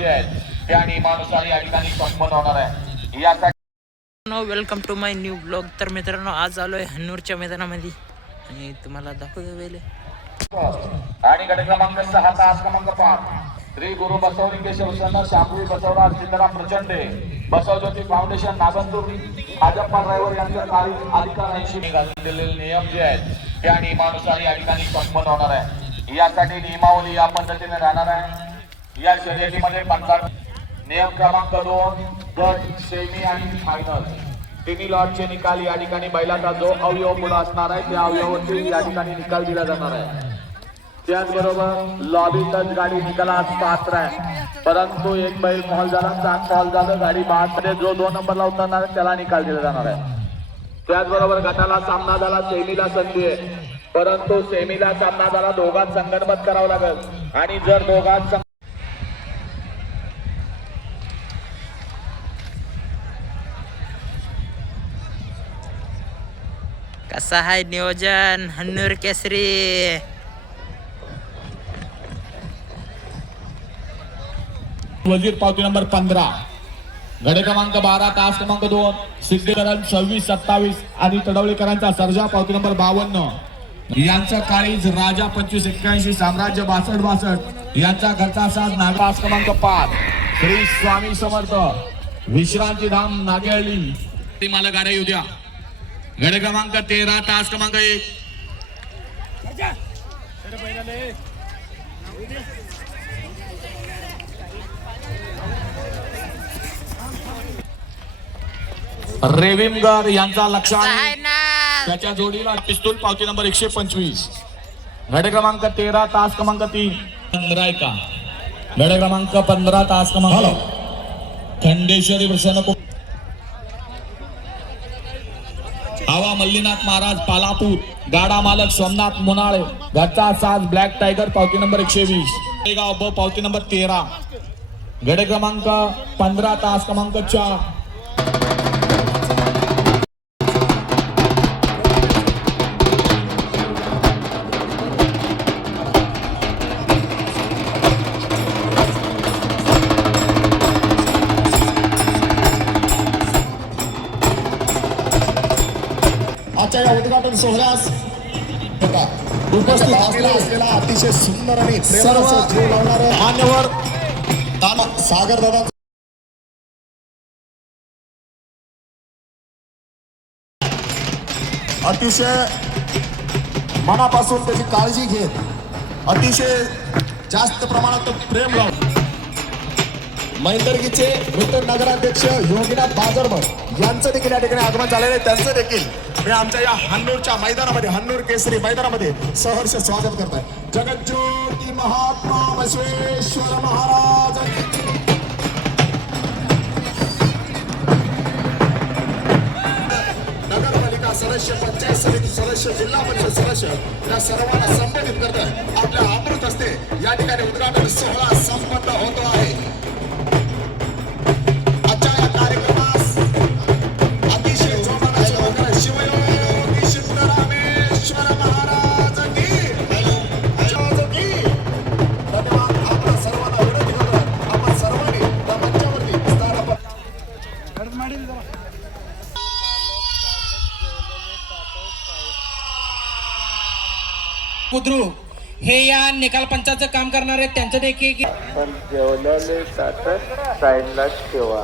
जे आहेत त्या नियमानुसार या ठिकाणी संपन्न होणार आहे. यासाठी welcome to my new blog. तर मित्रांनो, आज आलोय हन्नूरच्या मैदानामध्ये आणि तुम्हाला दाखवतो वेळे. आणि गट क्रमांक 6 तास क्रमांक 5 श्री गुरु बसवलिंगेश्वर प्रसन्न शांभवी बसवराज सीताराम प्रचंडे बसवज्योती फाउंडेशन नागंतूर आजप्पा ड्रायव्हर यांच्या तारीख अधिकार 80 घालून दिलेले नियम जे आहेत त्या नियमानुसार या ठिकाणी संपन्न होणार आहे. यासाठी नियमावली या पद्धतीने राहणार आहे. या शर्यतीमध्ये 15 नियम क्रमांक 2 गट सेमी आणि फायनल तिन्ही लॉटचे निकाल या ठिकाणी बैलाचा जो अवयव पुढे असणार आहे त्या अवयवावरती या ठिकाणी निकाल दिला जाणार आहे. त्याचबरोबर लॉबीतच गाडी निकालास पात्र आहे, परंतु एक बैल फॉल झाला, 7 फॉल झालं, गाडी बाद मध्ये जो 2 नंबरला उतरणार आहे त्याला निकाल दिला जाणार आहे. त्याचबरोबर गटाला सामना झाला, सेमीला संधी आहे, परंतु सेमीला सामना झाला, दोघांत संगनमत करावं लागेल आणि जर दोघांत कसं आहे नियोजन हन्नूर केसरी. वजीर पावती नंबर 15 गडे क्रमांक 12 तास क्रमांक 2 सिद्धेकरण 26-27 आणि तडवळीकरांचा सर्जा पावती नंबर 52 यांचा काळीज राजा 25-81 साम्राज्य 62-62 यांचा घरचा साज नागराज क्रमांक 5 श्री स्वामी समर्थ विश्रांती धाम नागेळी मला गाड्या येऊ द्या. गडे क्रमांक 13 तास क्रमांक 1 रेविमगर यांचा लक्षात त्याच्या जोडीला पिस्तूल पावती नंबर 125 गडे क्रमांक 13 तास क्रमांक 3 रायका गडे क्रमांक 15 तास क्रमांक खंडेश्वरी प्रसन्न आवा मल्लीनाथ महाराज पालापूर गाडा मालक सोमनाथ मुनाळे घरचा साज ब्लॅक टायगर पावती नंबर 120 गाव ब पावती नंबर 13 गडे क्रमांक 15 तास क्रमांक 4 आजच्या या उद्घाटन सोहळ्यास उपस्थित असलेला अतिशय सुंदर आणि प्रेमाचा जीव लावणारा मान्यवर सागर दादा अतिशय मनापासून त्याची काळजी घेत अतिशय जास्त प्रमाणात प्रेम लावून मैंदर्गीचे नूतन नगराध्यक्ष योगीनाथ बाजरकर यांचं देखील या ठिकाणी आगमन झालेलं आहे. त्यांचं देखील मी आमच्या या हन्नूरच्या मैदानामध्ये हन्नूर केसरी मैदानामध्ये सहर्ष स्वागत करत आहे. जगज्योती महात्मा बसवेश्वर महाराज नगरपालिका सदस्य, पंचायत समिती सदस्य, जिल्हा परिषद सदस्य या सर्वांना संबोधित करत आहे. आपल्या अमृत हस्ते या ठिकाणी उद्घाटन सोहळा संपन्न होतो आहे. बुद्रुक हे या निकाल पंचाचं काम करणार आहेत. त्यांचं देखील पण जेवलेले साईडलाच ठेवा.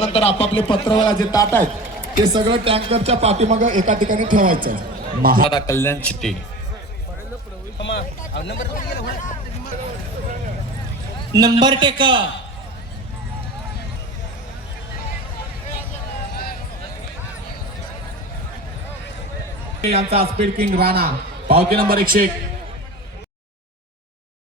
नंतर आपापले पत्रवळा जे ताट आहेत ते सगळं टँकरच्या पाठीमागं एका ठिकाणी ठेवायचं. महारा कल्याण चिट्टी नंबर टेक यांचा स्पीड किंग राणा पावती नंबर 101